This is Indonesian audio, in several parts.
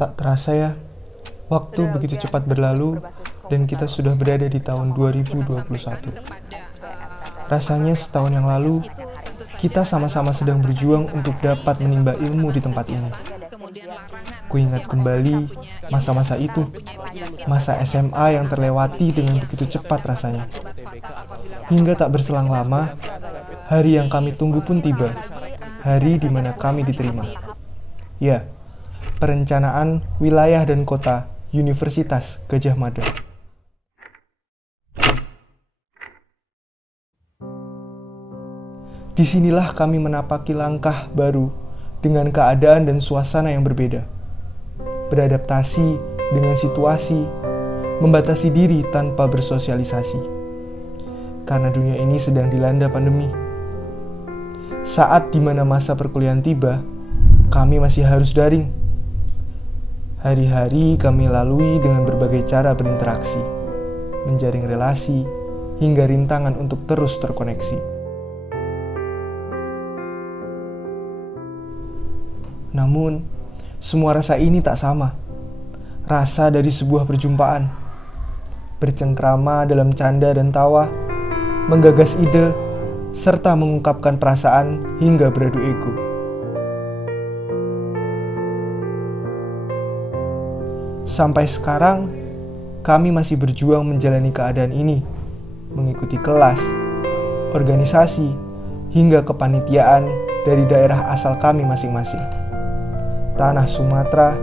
Tak terasa ya, waktu begitu cepat berlalu dan kita sudah berada di tahun 2021. Rasanya setahun yang lalu, kita sama-sama sedang berjuang untuk dapat menimba ilmu di tempat ini. Kuingat kembali masa-masa itu, masa SMA yang terlewati dengan begitu cepat rasanya. Hingga tak berselang lama, hari yang kami tunggu pun tiba, hari di mana kami diterima. Ya, Perencanaan Wilayah dan Kota Universitas Gadjah Mada. Disinilah kami menapaki langkah baru dengan keadaan dan suasana yang berbeda. Beradaptasi dengan situasi, membatasi diri tanpa bersosialisasi. Karena dunia ini sedang dilanda pandemi. Saat di mana masa perkuliahan tiba, kami masih harus daring. Hari-hari kami lalui dengan berbagai cara berinteraksi, menjaring relasi, hingga rintangan untuk terus terkoneksi. Namun, semua rasa ini tak sama. Rasa dari sebuah perjumpaan, bercengkrama dalam canda dan tawa, menggagas ide, serta mengungkapkan perasaan hingga beradu ego. Sampai sekarang, kami masih berjuang menjalani keadaan ini, mengikuti kelas, organisasi, hingga kepanitiaan dari daerah asal kami masing-masing. Tanah Sumatera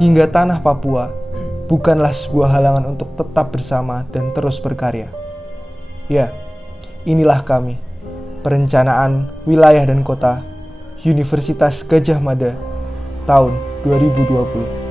hingga tanah Papua bukanlah sebuah halangan untuk tetap bersama dan terus berkarya. Ya, inilah kami, Perencanaan Wilayah dan Kota Universitas Gadjah Mada tahun 2020.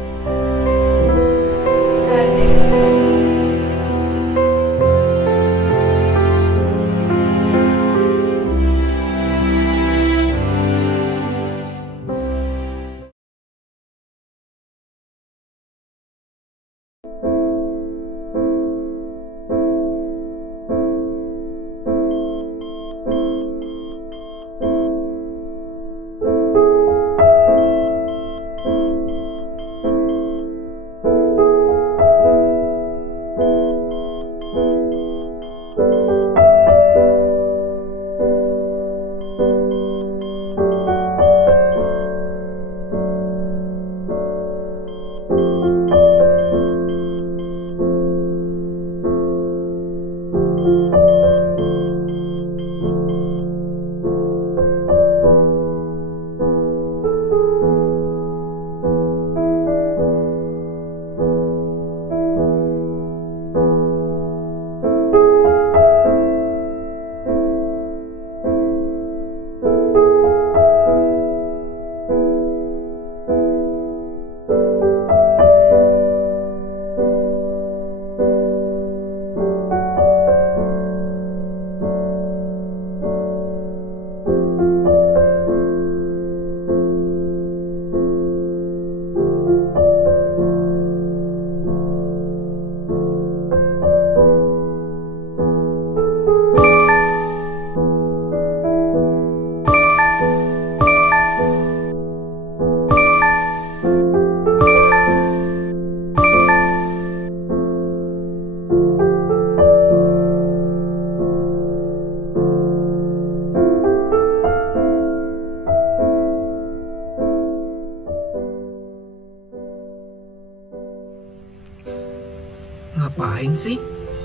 Ngapain sih?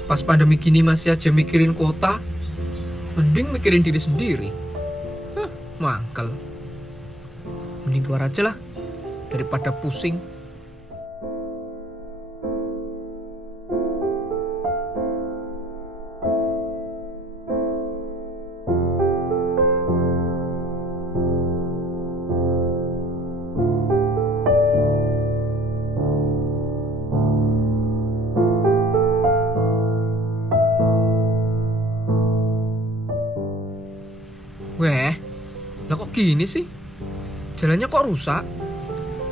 Pas pandemi gini masih aja mikirin kota. Mending mikirin diri sendiri. Mangkel. Mending keluar aja lah, daripada pusing. Weh, lah kok gini sih? Jalannya kok rusak?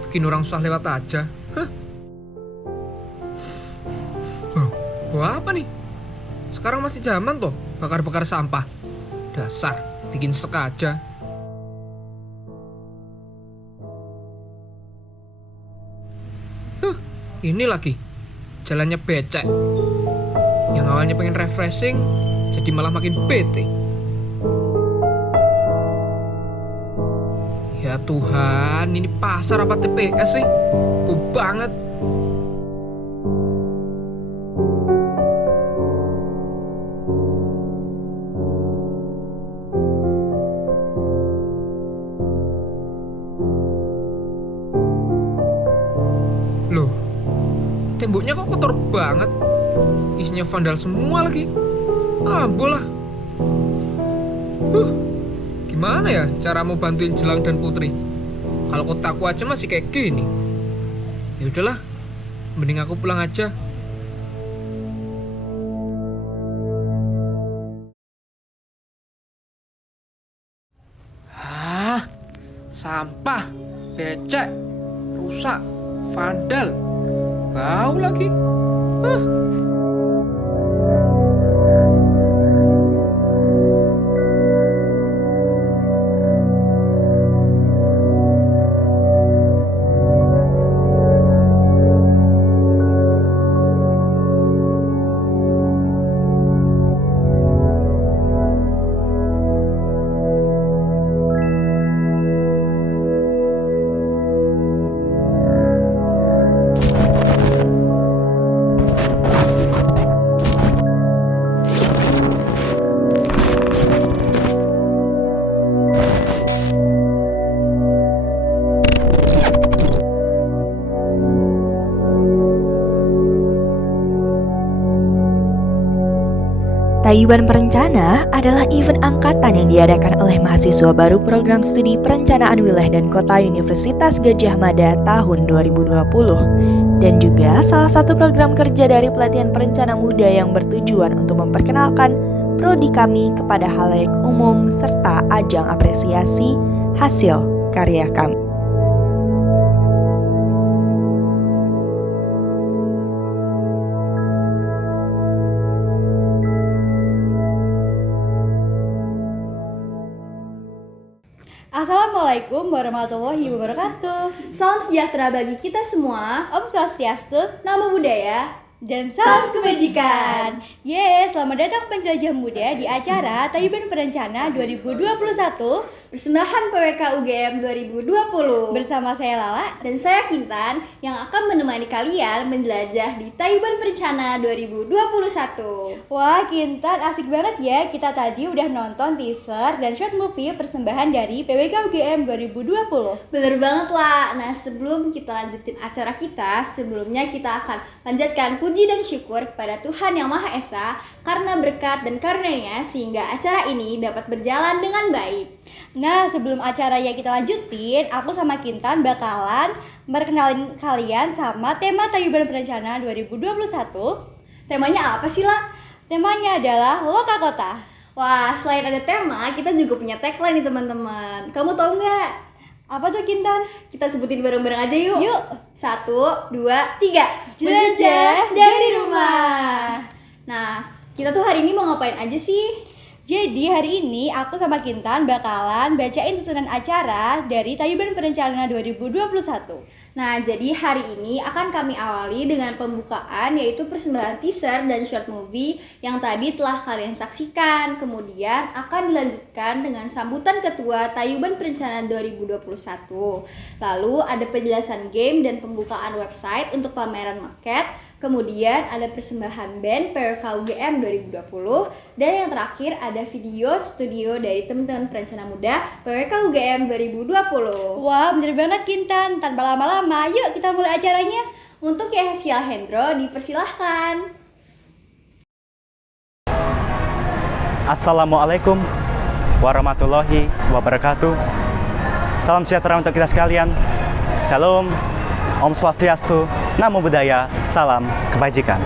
Bikin orang susah lewat aja. Wah, apa nih? Sekarang masih zaman toh bakar-bakar sampah. Dasar, bikin sek aja. Ini lagi, jalannya becek. Yang awalnya pengen refreshing, jadi malah makin bete. Ya Tuhan, ini pasar apa TPS sih? Bau banget. Loh, temboknya kok kotor banget? Isinya vandal semua lagi. Bola. Gimana ya cara mau bantuin Jelang dan Putri? Kalau kotaku aja masih kayak gini. Ya udahlah, mending aku pulang aja. Sampah, becek, rusak, vandal, bau lagi. Tayuban Perencana adalah event angkatan yang diadakan oleh mahasiswa baru program studi Perencanaan Wilayah dan Kota Universitas Gadjah Mada tahun 2020 dan juga salah satu program kerja dari pelatihan perencana muda yang bertujuan untuk memperkenalkan prodi kami kepada halayak umum serta ajang apresiasi hasil karya kami. Assalamualaikum warahmatullahi wabarakatuh. Salam sejahtera bagi kita semua. Om Swastiastu, Namo Buddhaya. dan Salam kebajikan. Selamat datang penjelajah muda di acara Tayuban Perencana 2021 Persembahan PWK UGM 2020. bersama saya Lala. Dan saya Kintan yang akan menemani kalian menjelajah di Tayuban Perencana 2021. Wah, Kintan asik banget ya. Kita tadi udah nonton teaser dan short movie persembahan dari PWK UGM 2020. Bener banget lah. Nah, sebelum kita lanjutin acara kita, sebelumnya kita akan panjatkan puji dan syukur kepada Tuhan Yang Maha Esa karena berkat dan karunia-Nya sehingga acara ini dapat berjalan dengan baik. Nah, sebelum acaranya kita lanjutin, aku sama Kintan bakalan perkenalin kalian sama tema Tayuban Perencana 2021. Temanya apa sih, La? Temanya adalah Loka Kota. Wah, selain ada tema, kita juga punya tagline nih teman-teman. Kamu tahu nggak? Apa tuh, Kintan? Kita sebutin bareng-bareng aja yuk. Yuk. 1, 2, 3. Jelajah dari rumah. Nah, kita tuh hari ini mau ngapain aja sih? Jadi hari ini aku sama Kintan bakalan bacain susunan acara dari Tayuban Perencana 2021. Nah, jadi hari ini akan kami awali dengan pembukaan yaitu persembahan teaser dan short movie yang tadi telah kalian saksikan. Kemudian akan dilanjutkan dengan sambutan Ketua Tayuban Perencana 2021. Lalu ada penjelasan game dan pembukaan website untuk pameran market. Kemudian ada persembahan band PWK UGM 2020. Dan yang terakhir ada video studio dari teman-teman perencana muda PWK UGM 2020. Wah, bener banget Kintan. Tanpa lama-lama, yuk kita mulai acaranya. Untuk Yahya Hendro dipersilahkan. Assalamualaikum warahmatullahi wabarakatuh. Salam sejahtera untuk kita sekalian. Salam, Om Swastiastu, Namo Buddhaya, salam kebajikan.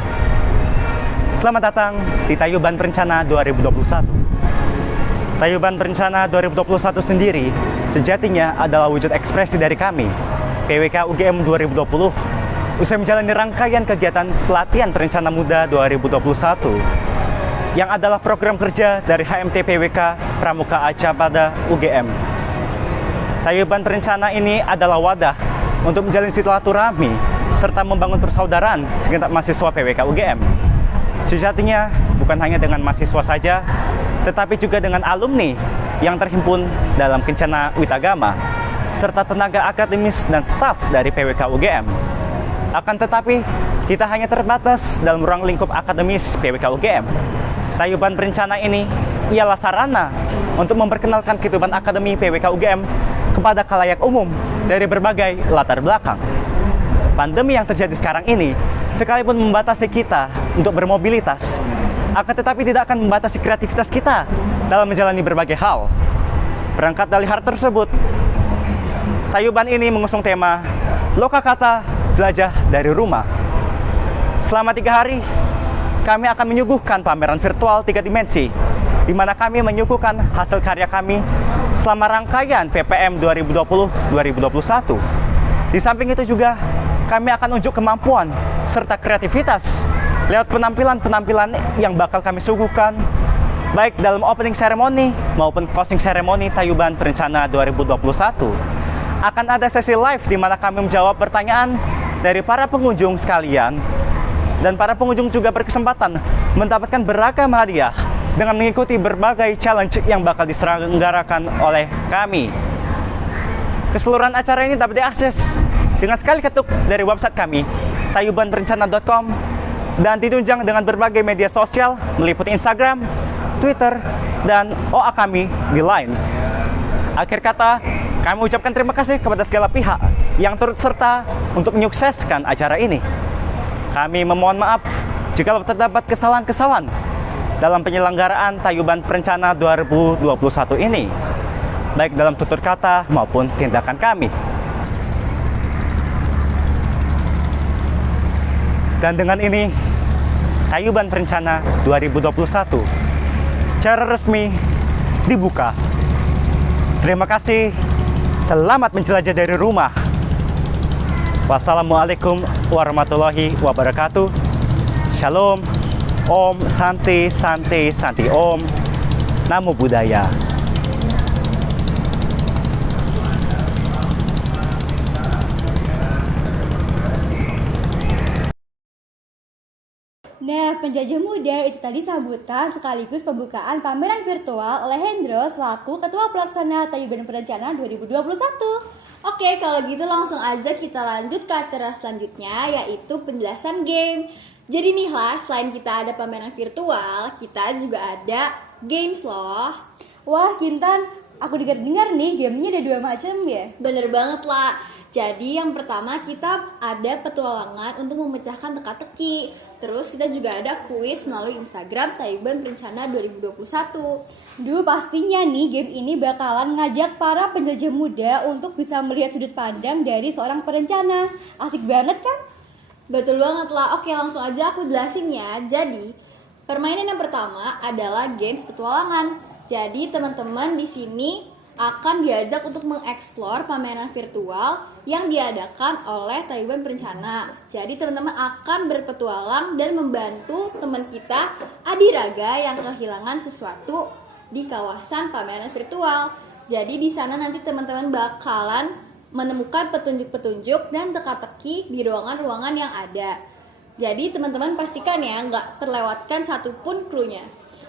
Selamat datang di Tayuban Perencana 2021. Tayuban Perencana 2021 sendiri sejatinya adalah wujud ekspresi dari kami, PWK UGM 2020, usai menjalani rangkaian kegiatan pelatihan perencana muda 2021 yang adalah program kerja dari HMT PWK Pramuka Aca pada UGM. Tayuban Perencana ini adalah wadah untuk menjalin silaturahmi serta membangun persaudaraan segenap mahasiswa PWK UGM. Sejatinya, bukan hanya dengan mahasiswa saja, tetapi juga dengan alumni yang terhimpun dalam Kencana Witagama, serta tenaga akademis dan staf dari PWK UGM. Akan tetapi, kita hanya terbatas dalam ruang lingkup akademis PWK UGM. Tayuban Perencana ini ialah sarana untuk memperkenalkan kehidupan akademi PWK UGM kepada khalayak umum dari berbagai latar belakang. Pandemi yang terjadi sekarang ini, sekalipun membatasi kita untuk bermobilitas, akan tetapi tidak akan membatasi kreativitas kita dalam menjalani berbagai hal. Berangkat dari hal tersebut, Tayuban ini mengusung tema Loka Kata Jelajah dari Rumah. Selama 3 hari, kami akan menyuguhkan pameran virtual 3 dimensi, di mana kami menyuguhkan hasil karya kami selama rangkaian PPM 2020-2021. Di samping itu juga, kami akan unjuk kemampuan serta kreativitas lewat penampilan-penampilan yang bakal kami suguhkan baik dalam opening ceremony maupun closing ceremony Tayuban Perencana 2021. Akan ada sesi live di mana kami menjawab pertanyaan dari para pengunjung sekalian, dan para pengunjung juga berkesempatan mendapatkan beragam hadiah dengan mengikuti berbagai challenge yang bakal diselenggarakan oleh kami. Keseluruhan acara ini dapat diakses dengan sekali ketuk dari website kami, tayubanperencana.com, dan ditunjang dengan berbagai media sosial meliputi Instagram, Twitter, dan OA kami di Line. Akhir kata, kami ucapkan terima kasih kepada segala pihak yang turut serta untuk menyukseskan acara ini. Kami memohon maaf jika terdapat kesalahan-kesalahan dalam penyelenggaraan Tayuban Perencana 2021 ini, baik dalam tutur kata maupun tindakan kami. Dan dengan ini, Tayuban Perencana 2021 secara resmi dibuka. Terima kasih, selamat menjelajah dari rumah. Wassalamualaikum warahmatullahi wabarakatuh. Shalom, Om Santi Santi Santi Om. Namo Buddhaya. Nah, penjajah muda itu tadi sambutan sekaligus pembukaan pameran virtual oleh Hendro selaku Ketua Pelaksana Tayuban Perencana 2021. Oke, kalau gitu langsung aja kita lanjut ke acara selanjutnya, yaitu penjelasan game. Jadi nih lah, selain kita ada pameran virtual, kita juga ada games loh. Wah, Kintan, aku dengar nih gamenya ada 2 macam ya? Bener banget lah. Jadi yang pertama kita ada petualangan untuk memecahkan teka-teki. Terus kita juga ada kuis melalui Instagram Tayuban Perencana 2021. Duh, pastinya nih game ini bakalan ngajak para penjajah muda untuk bisa melihat sudut pandang dari seorang perencana. Asik banget kan? Betul banget lah. Oke, langsung aja aku jelasin ya. Jadi, permainan yang pertama adalah games petualangan. Jadi, teman-teman di sini akan diajak untuk mengeksplor pameran virtual yang diadakan oleh Tayuban Perencana. Jadi teman-teman akan berpetualang dan membantu teman kita Adiraga yang kehilangan sesuatu di kawasan pameran virtual. Jadi di sana nanti teman-teman bakalan menemukan petunjuk-petunjuk dan teka-teki di ruangan-ruangan yang ada. Jadi teman-teman pastikan ya nggak terlewatkan satupun clue-nya.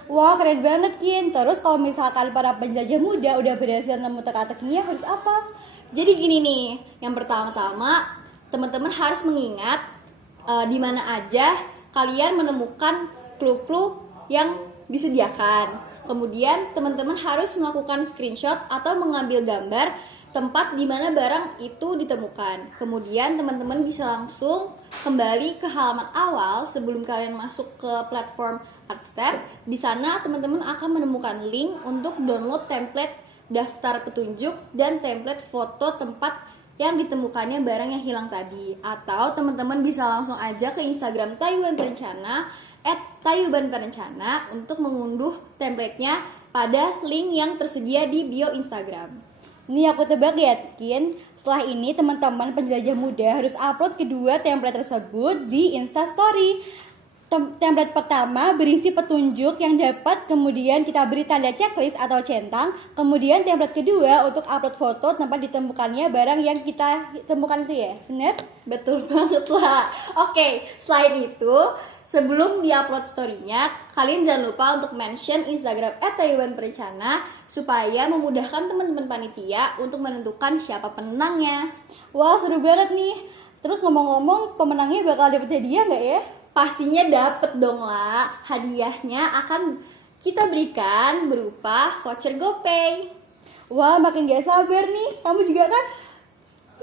Wah, keren banget, Kin. Terus kalau misalkan para penjajah muda udah berhasil nemu teka-tekinya, harus apa? Jadi gini nih, yang pertama-tama teman-teman harus mengingat di mana aja kalian menemukan clue-clue yang disediakan. Kemudian teman-teman harus melakukan screenshot atau mengambil gambar tempat di mana barang itu ditemukan. Kemudian teman-teman bisa langsung kembali ke halaman awal sebelum kalian masuk ke platform Artstep. Di sana teman-teman akan menemukan link untuk download template daftar petunjuk dan template foto tempat yang ditemukannya barang yang hilang tadi. Atau teman-teman bisa langsung aja ke Instagram Tayuban Perencana @tayubanperencana untuk mengunduh templatenya pada link yang tersedia di bio Instagram. Nih aku tebak ya, Kin. Setelah ini teman-teman penjelajah muda harus upload kedua template tersebut di Instastory. template pertama berisi petunjuk yang dapat kemudian kita beri tanda checklist atau centang. Kemudian template kedua untuk upload foto tempat ditemukannya barang yang kita temukan itu ya, bener? Betul banget lah. Oke, selain itu, sebelum di-upload story-nya, kalian jangan lupa untuk mention Instagram @tayubanperencana supaya memudahkan teman-teman panitia untuk menentukan siapa pemenangnya. Wah, seru banget nih. Terus ngomong-ngomong, pemenangnya bakal dapet hadiah nggak ya? Pastinya dapet dong lah. Hadiahnya akan kita berikan berupa voucher GoPay. Wah, makin gak sabar nih. Kamu juga kan?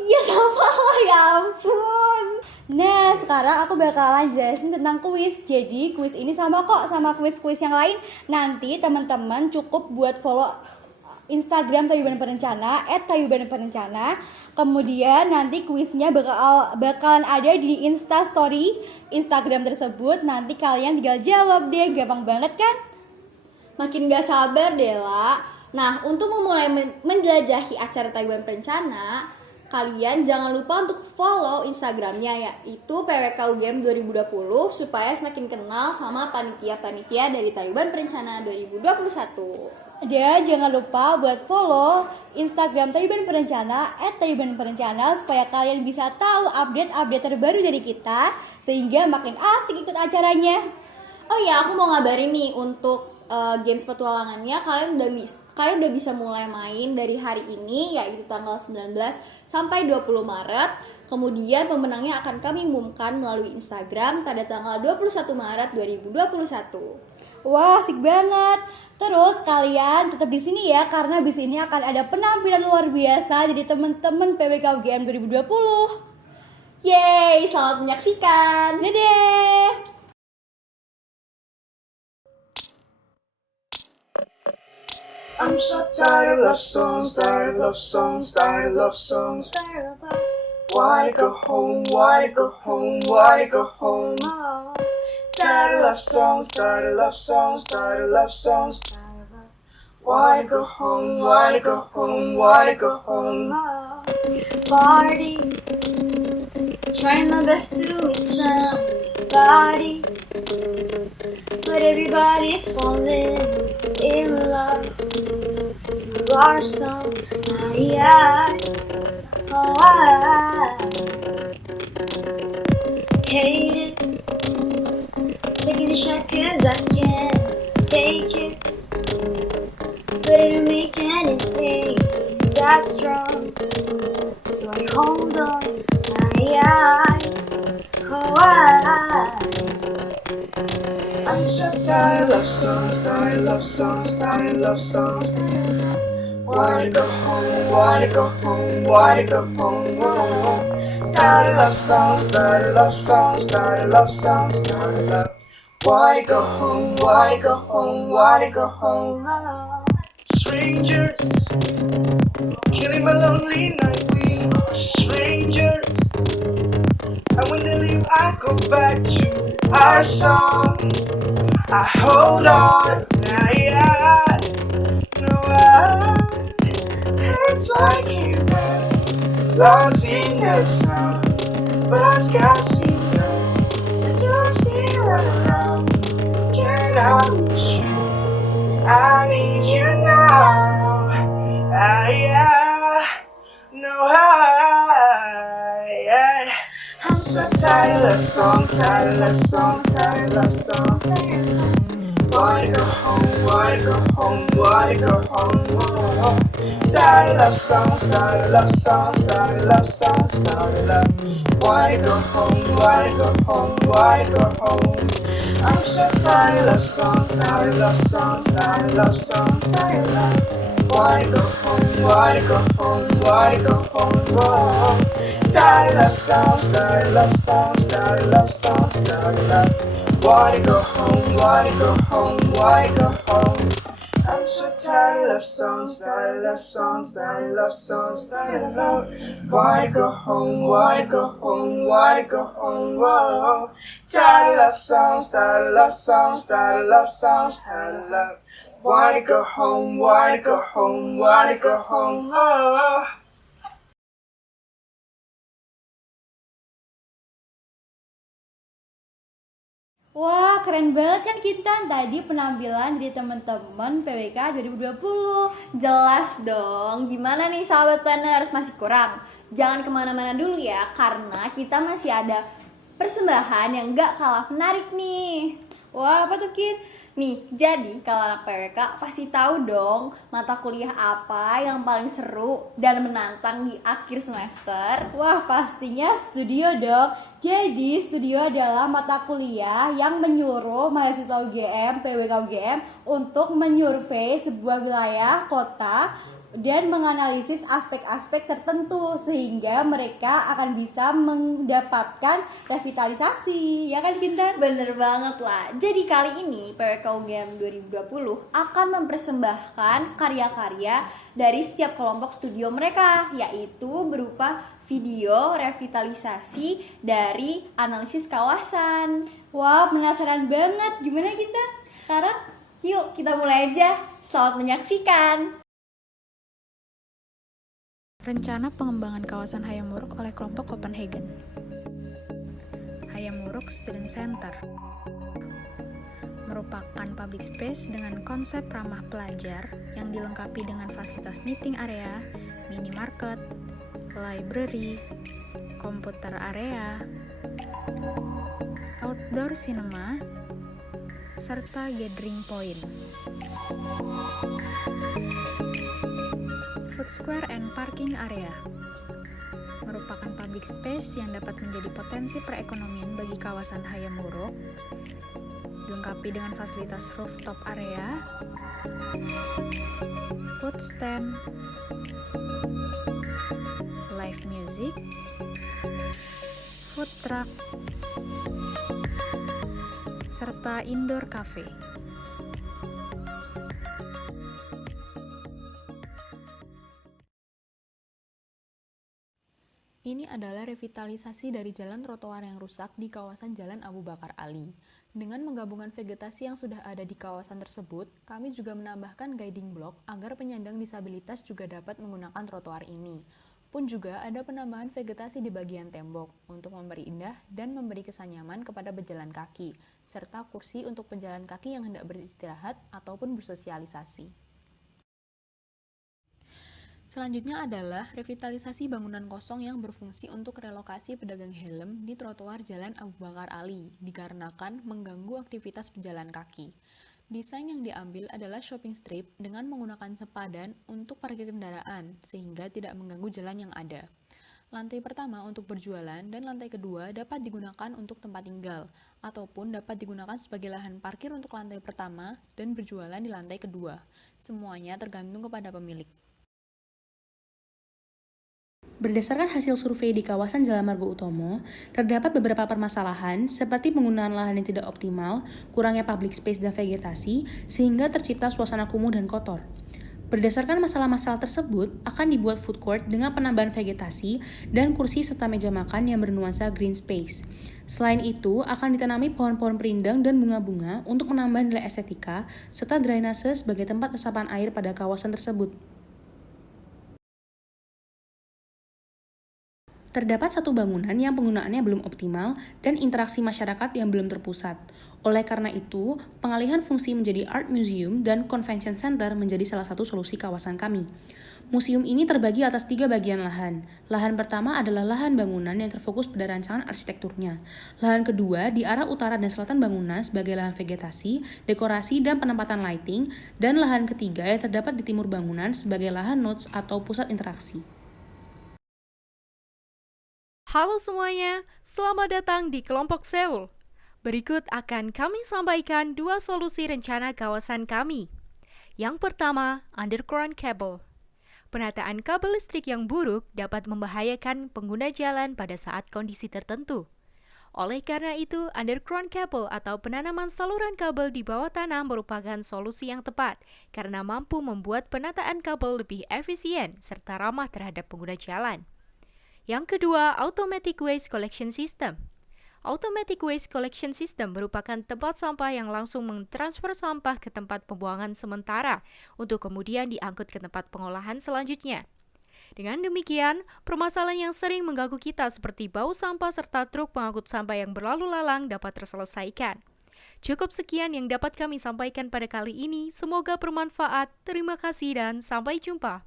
Iya sama lah, ya ampun. Nah, sekarang aku bakalan jelasin tentang kuis. Jadi, kuis ini sama kok sama kuis-kuis yang lain. Nanti teman-teman cukup buat follow Instagram Tayuban Perencana @tayubanperencana. Kemudian nanti kuisnya bakalan ada di Insta Story Instagram tersebut. Nanti kalian tinggal jawab deh, gampang banget kan? Makin gak sabar deh lah. Nah, untuk memulai menjelajahi acara Tayuban Perencana, kalian jangan lupa untuk follow Instagramnya, yaitu PWKUGM 2020, supaya semakin kenal sama panitia-panitia dari Tayuban Perencana 2021. Dan jangan lupa buat follow Instagram Tayuban Perencana @tayubanperencana supaya kalian bisa tahu update-update terbaru dari kita sehingga makin asik ikut acaranya. Oh iya, aku mau ngabarin nih untuk games petualangannya kalian udah bisa mulai main dari hari ini, yaitu tanggal 19 sampai 20 Maret. Kemudian pemenangnya akan kami umumkan melalui Instagram pada tanggal 21 Maret 2021. Wah, asik banget. Terus kalian tetap di sini ya, karena di sini akan ada penampilan luar biasa dari teman-teman PWK UGM 2020. Yeay, selamat menyaksikan. Dadah. I'm so tired of love songs, tired of love songs, tired of love songs. Wanna go home, wanna go home, wanna go home. Tired of love songs, tired of love songs, tired of love songs. Wanna go home, wanna go home, wanna go home. Party, trying my best to meet somebody, but everybody's falling in love to our song. I hate it, taking a shot 'cause I can't take it, but it don't make anything that strong, so I hold on. I'm so tired of love songs, tired of love songs, tired of love songs. Wanna go home, wanna go home, wanna go home. Tired of love songs, tired of love songs, tired of love songs, tired of love. Wanna go home, wanna go home, wanna go home. Strangers, killing my lonely night. We are strangers, and when they leave, I go back to our song. I hold on, I know I hurts like heaven, lost in the sun, but God sees them, but you're still around. Can I miss you? I need you now. I'm so tired of love songs, tired of love songs, tired of love songs. Wanna go home, wanna go home, wanna go home. Tired of love songs, tired of love songs, tired of love songs, tired of love. Wanna go home, wanna go home, wanna go home. I'm so tired of love songs, tired of love songs, tired of love songs, tired of love. Wanna go home, wanna go home, wanna go home. Whoa. Tired of love songs, tired of love songs, tired of love songs, tired of love. Wanna go home, wanna go home, wanna go home. I'm so tired of love songs, tired of love songs, tired of love songs, tired of love. Wanna go home, wanna go home, wanna go home. Whoa. Tired of love songs, tired of love songs, tired of love songs, tired of love. Wanna go home, wanna go home, wanna go home. Oh. Wah, Wah, keren banget kan kita tadi penampilan dari teman-teman PWK 2020. Jelas dong, gimana nih sahabat planners, masih kurang? Jangan kemana-mana dulu ya, karena kita masih ada persembahan yang gak kalah menarik nih. Wah, apa tuh Kin? Nih, jadi kalau anak PWK pasti tahu dong mata kuliah apa yang paling seru dan menantang di akhir semester. Wah, pastinya studio dong. Jadi, studio adalah mata kuliah yang menyuruh mahasiswa UGM, PWK UGM untuk menyurvei sebuah wilayah, kota, dan menganalisis aspek-aspek tertentu sehingga mereka akan bisa mendapatkan revitalisasi. Ya kan, Kintan? Bener banget lah. Jadi kali ini PWK UGM 2020 akan mempersembahkan karya-karya dari setiap kelompok studio mereka, yaitu berupa video revitalisasi dari analisis kawasan. Wah, penasaran banget. Gimana kita? Sekarang yuk kita mulai aja. Selamat menyaksikan. Rencana pengembangan kawasan Hayamuruk oleh kelompok Copenhagen. Hayamuruk Student Center merupakan public space dengan konsep ramah pelajar yang dilengkapi dengan fasilitas meeting area, minimarket, library, komputer area, outdoor cinema, serta gathering point. Food Square and Parking Area merupakan public space yang dapat menjadi potensi perekonomian bagi kawasan Hayamuruk, dilengkapi dengan fasilitas rooftop area, food stand, live music, food truck, serta indoor cafe. Ini adalah revitalisasi dari jalan trotoar yang rusak di kawasan Jalan Abu Bakar Ali. Dengan menggabungkan vegetasi yang sudah ada di kawasan tersebut, kami juga menambahkan guiding block agar penyandang disabilitas juga dapat menggunakan trotoar ini. Pun juga ada penambahan vegetasi di bagian tembok untuk memberi indah dan memberi kesan nyaman kepada pejalan kaki, serta kursi untuk pejalan kaki yang hendak beristirahat ataupun bersosialisasi. Selanjutnya adalah revitalisasi bangunan kosong yang berfungsi untuk relokasi pedagang helm di trotoar Jalan Abu Bakar Ali, dikarenakan mengganggu aktivitas pejalan kaki. Desain yang diambil adalah shopping strip dengan menggunakan sepadan untuk parkir kendaraan, sehingga tidak mengganggu jalan yang ada. Lantai pertama untuk berjualan dan lantai kedua dapat digunakan untuk tempat tinggal, ataupun dapat digunakan sebagai lahan parkir untuk lantai pertama dan berjualan di lantai kedua. Semuanya tergantung kepada pemilik. Berdasarkan hasil survei di kawasan Jalan Margo Utomo, terdapat beberapa permasalahan seperti penggunaan lahan yang tidak optimal, kurangnya public space dan vegetasi, sehingga tercipta suasana kumuh dan kotor. Berdasarkan masalah-masalah tersebut, akan dibuat food court dengan penambahan vegetasi dan kursi serta meja makan yang bernuansa green space. Selain itu, akan ditanami pohon-pohon perindang dan bunga-bunga untuk menambah nilai estetika, serta drainase sebagai tempat resapan air pada kawasan tersebut. Terdapat satu bangunan yang penggunaannya belum optimal dan interaksi masyarakat yang belum terpusat. Oleh karena itu, pengalihan fungsi menjadi art museum dan convention center menjadi salah satu solusi kawasan kami. Museum ini terbagi atas 3 bagian lahan. Lahan pertama adalah lahan bangunan yang terfokus pada rancangan arsitekturnya. Lahan kedua di arah utara dan selatan bangunan sebagai lahan vegetasi, dekorasi, dan penempatan lighting. Dan lahan ketiga yang terdapat di timur bangunan sebagai lahan notes atau pusat interaksi. Halo semuanya, selamat datang di kelompok Seoul. Berikut akan kami sampaikan 2 solusi rencana kawasan kami. Yang pertama, underground cable. Penataan kabel listrik yang buruk dapat membahayakan pengguna jalan pada saat kondisi tertentu. Oleh karena itu, underground cable atau penanaman saluran kabel di bawah tanah merupakan solusi yang tepat karena mampu membuat penataan kabel lebih efisien serta ramah terhadap pengguna jalan. Yang kedua, Automatic Waste Collection System. Automatic Waste Collection System merupakan tempat sampah yang langsung mentransfer sampah ke tempat pembuangan sementara untuk kemudian diangkut ke tempat pengolahan selanjutnya. Dengan demikian, permasalahan yang sering mengganggu kita seperti bau sampah serta truk pengangkut sampah yang berlalu lalang dapat terselesaikan. Cukup sekian yang dapat kami sampaikan pada kali ini. Semoga bermanfaat. Terima kasih dan sampai jumpa.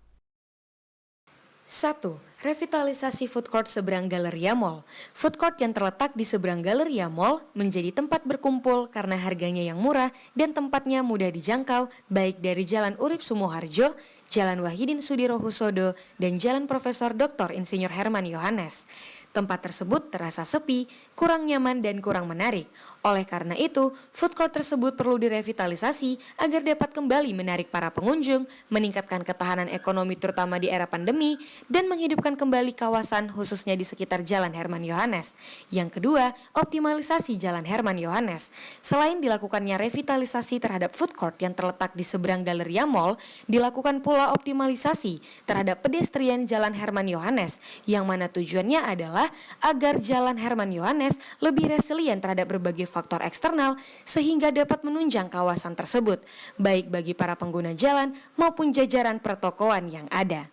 1. Revitalisasi food court seberang Galleria Mall. Food court yang terletak di seberang Galleria Mall menjadi tempat berkumpul karena harganya yang murah dan tempatnya mudah dijangkau baik dari Jalan Urip Sumoharjo, Jalan Wahidin Sudirohusodo, dan Jalan Profesor Dr. Insinyur Herman Yohanes. Tempat tersebut terasa sepi, kurang nyaman dan kurang menarik. Oleh karena itu, food court tersebut perlu direvitalisasi agar dapat kembali menarik para pengunjung, meningkatkan ketahanan ekonomi terutama di era pandemi, dan menghidupkan kembali kawasan khususnya di sekitar Jalan Herman Yohanes. Yang kedua, optimalisasi Jalan Herman Yohanes. Selain dilakukannya revitalisasi terhadap food court yang terletak di seberang Galleria Mall, dilakukan pula optimalisasi terhadap pedestrian Jalan Herman Yohanes, yang mana tujuannya adalah agar Jalan Herman Yohanes lebih resilient terhadap berbagai faktor eksternal sehingga dapat menunjang kawasan tersebut, baik bagi para pengguna jalan maupun jajaran pertokoan yang ada.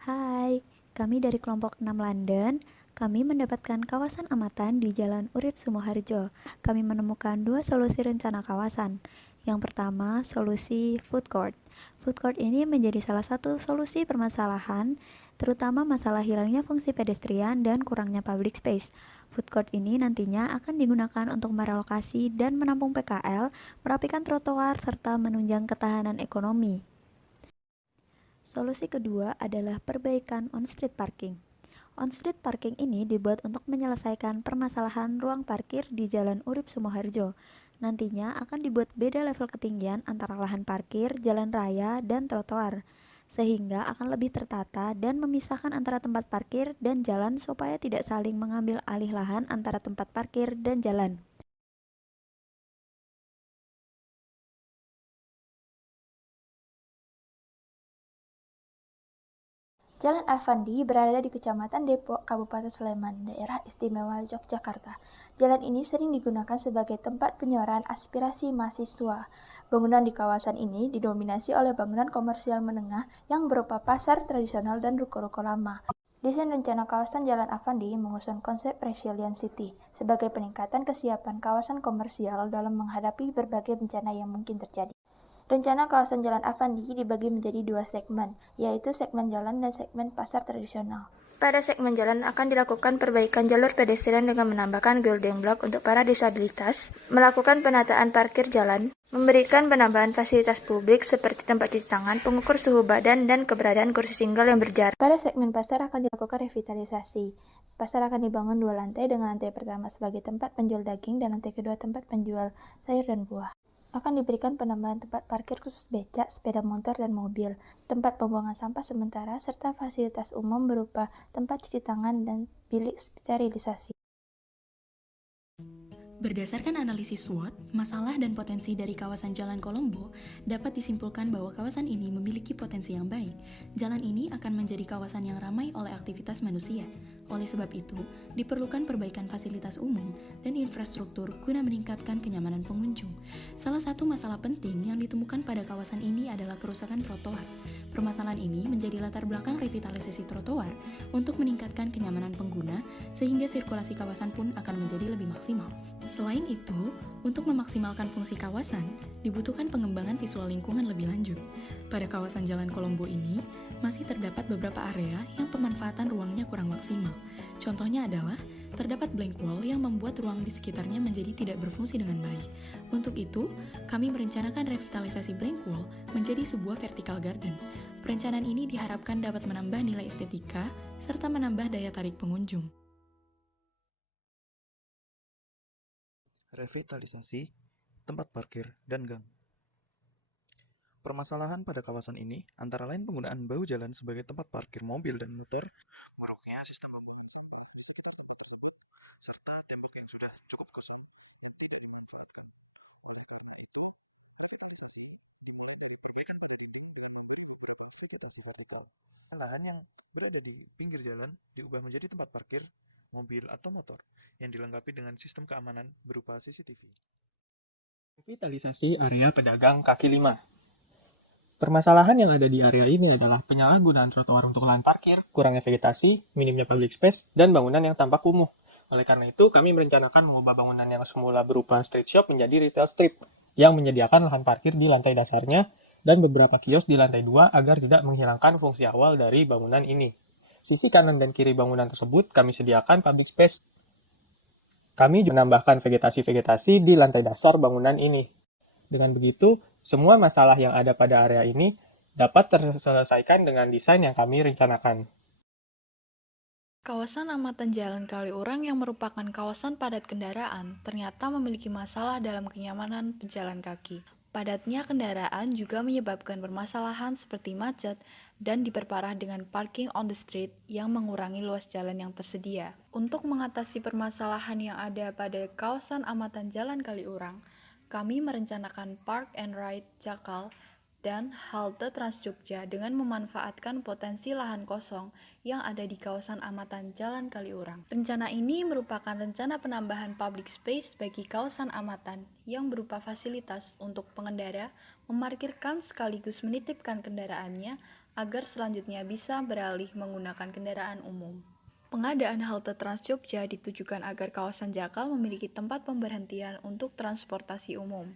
Hai, kami dari kelompok 6 London. Kami mendapatkan kawasan amatan di Jalan Urip Sumoharjo. Kami menemukan 2 solusi rencana kawasan. Yang pertama, solusi food court. Food court ini menjadi salah satu solusi permasalahan, terutama masalah hilangnya fungsi pedestrian dan kurangnya public space. Food court ini nantinya akan digunakan untuk merelokasi dan menampung PKL, merapikan trotoar, serta menunjang ketahanan ekonomi. Solusi kedua adalah perbaikan on-street parking. On-street parking ini dibuat untuk menyelesaikan permasalahan ruang parkir di Jalan Urip Sumoharjo. Nantinya akan dibuat beda level ketinggian antara lahan parkir, jalan raya, dan trotoar, sehingga akan lebih tertata dan memisahkan antara tempat parkir dan jalan supaya tidak saling mengambil alih lahan antara tempat parkir dan jalan. Jalan Alfandi berada di Kecamatan Depok, Kabupaten Sleman, Daerah Istimewa Yogyakarta. Jalan ini sering digunakan sebagai tempat penyuarahan aspirasi mahasiswa. Bangunan di kawasan ini didominasi oleh bangunan komersial menengah yang berupa pasar tradisional dan ruko-ruko lama. Desain rencana kawasan Jalan Alfandi mengusung konsep Resilient City sebagai peningkatan kesiapan kawasan komersial dalam menghadapi berbagai bencana yang mungkin terjadi. Rencana kawasan Jalan Alfandi dibagi menjadi 2 segmen, yaitu segmen jalan dan segmen pasar tradisional. Pada segmen jalan akan dilakukan perbaikan jalur pedestrian dengan menambahkan building block untuk para disabilitas, melakukan penataan parkir jalan, memberikan penambahan fasilitas publik seperti tempat cuci tangan, pengukur suhu badan, dan keberadaan kursi single yang berjarak. Pada segmen pasar akan dilakukan revitalisasi. Pasar akan dibangun 2 lantai dengan lantai pertama sebagai tempat penjual daging dan lantai kedua tempat penjual sayur dan buah. Akan diberikan penambahan tempat parkir khusus becak, sepeda motor, dan mobil, tempat pembuangan sampah sementara, serta fasilitas umum berupa tempat cuci tangan dan bilik sterilisasi. Berdasarkan analisis SWOT, masalah dan potensi dari kawasan Jalan Kolombo dapat disimpulkan bahwa kawasan ini memiliki potensi yang baik. Jalan ini akan menjadi kawasan yang ramai oleh aktivitas manusia. Oleh sebab itu, diperlukan perbaikan fasilitas umum dan infrastruktur guna meningkatkan kenyamanan pengunjung. Salah satu masalah penting yang ditemukan pada kawasan ini adalah kerusakan trotoar. Permasalahan ini menjadi latar belakang revitalisasi trotoar untuk meningkatkan kenyamanan pengguna sehingga sirkulasi kawasan pun akan menjadi lebih maksimal. Selain itu, untuk memaksimalkan fungsi kawasan, dibutuhkan pengembangan visual lingkungan lebih lanjut. Pada kawasan Jalan Kolombo ini, masih terdapat beberapa area yang pemanfaatan ruangnya kurang maksimal. Contohnya adalah, terdapat blank wall yang membuat ruang di sekitarnya menjadi tidak berfungsi dengan baik. Untuk itu, kami merencanakan revitalisasi blank wall menjadi sebuah vertical garden. Perencanaan ini diharapkan dapat menambah nilai estetika serta menambah daya tarik pengunjung. Revitalisasi tempat parkir dan gang. Permasalahan pada kawasan ini antara lain penggunaan bahu jalan sebagai tempat parkir mobil dan motor, buruknya sistem serta tembok yang sudah cukup kosong tidak dimanfaatkan. Lahan yang berada di pinggir jalan diubah menjadi tempat parkir mobil atau motor yang dilengkapi dengan sistem keamanan berupa CCTV. Revitalisasi area pedagang kaki lima. Permasalahan yang ada di area ini adalah penyalahgunaan trotoar untuk lahan parkir, kurangnya vegetasi, minimnya public space, dan bangunan yang tampak kumuh. Oleh karena itu, kami merencanakan mengubah bangunan yang semula berupa street shop menjadi retail strip yang menyediakan lahan parkir di lantai dasarnya dan beberapa kios di lantai 2 agar tidak menghilangkan fungsi awal dari bangunan ini. Sisi kanan dan kiri bangunan tersebut kami sediakan public space. Kami juga menambahkan vegetasi-vegetasi di lantai dasar bangunan ini. Dengan begitu, semua masalah yang ada pada area ini dapat terselesaikan dengan desain yang kami rencanakan. Kawasan amatan Jalan Kaliurang yang merupakan kawasan padat kendaraan ternyata memiliki masalah dalam kenyamanan pejalan kaki. Padatnya kendaraan juga menyebabkan permasalahan seperti macet dan diperparah dengan parking on the street yang mengurangi luas jalan yang tersedia. Untuk mengatasi permasalahan yang ada pada kawasan amatan Jalan Kaliurang, kami merencanakan Park and Ride Jakal dan halte Trans Jogja dengan memanfaatkan potensi lahan kosong yang ada di kawasan amatan Jalan Kaliurang. Rencana ini merupakan rencana penambahan public space bagi kawasan amatan yang berupa fasilitas untuk pengendara memarkirkan sekaligus menitipkan kendaraannya agar selanjutnya bisa beralih menggunakan kendaraan umum. Pengadaan halte Trans Jogja ditujukan agar kawasan Jakal memiliki tempat pemberhentian untuk transportasi umum.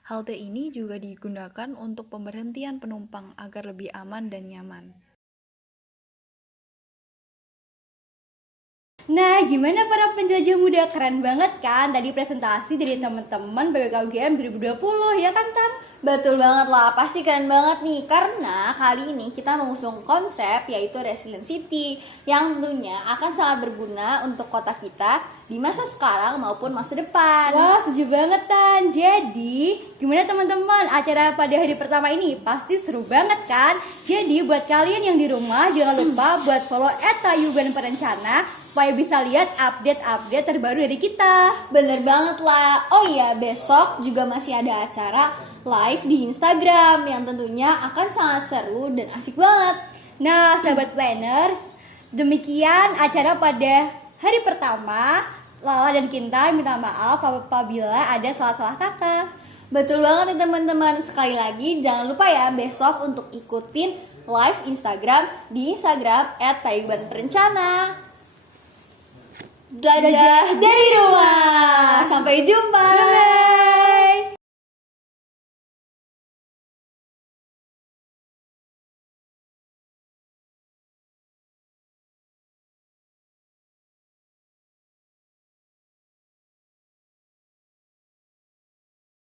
Halte ini juga digunakan untuk pemberhentian penumpang agar lebih aman dan nyaman. Nah, gimana para penjelajah muda? Keren banget kan tadi presentasi dari teman-teman PBK UGM 2020, ya kan Tam? Betul banget lah, pasti keren banget nih. Karena kali ini kita mengusung konsep yaitu Resilient City yang tentunya akan sangat berguna untuk kota kita di masa sekarang maupun masa depan. Wah, setuju banget Tan. Jadi, gimana teman-teman? Acara pada hari pertama ini pasti seru banget kan? Jadi, buat kalian yang di rumah jangan lupa buat follow @tayuban_perencana supaya bisa lihat update-update terbaru dari kita. Bener banget lah. Oh iya, besok juga masih ada acara live di Instagram yang tentunya akan sangat seru dan asik banget. Nah, sahabat planners, demikian acara pada hari pertama. Lala dan Kinta minta maaf apabila ada salah-salah kata. Betul banget nih teman-teman. Sekali lagi jangan lupa ya besok untuk ikutin live Instagram di Instagram @tayubanperencana. Belajar dari rumah. Sampai jumpa.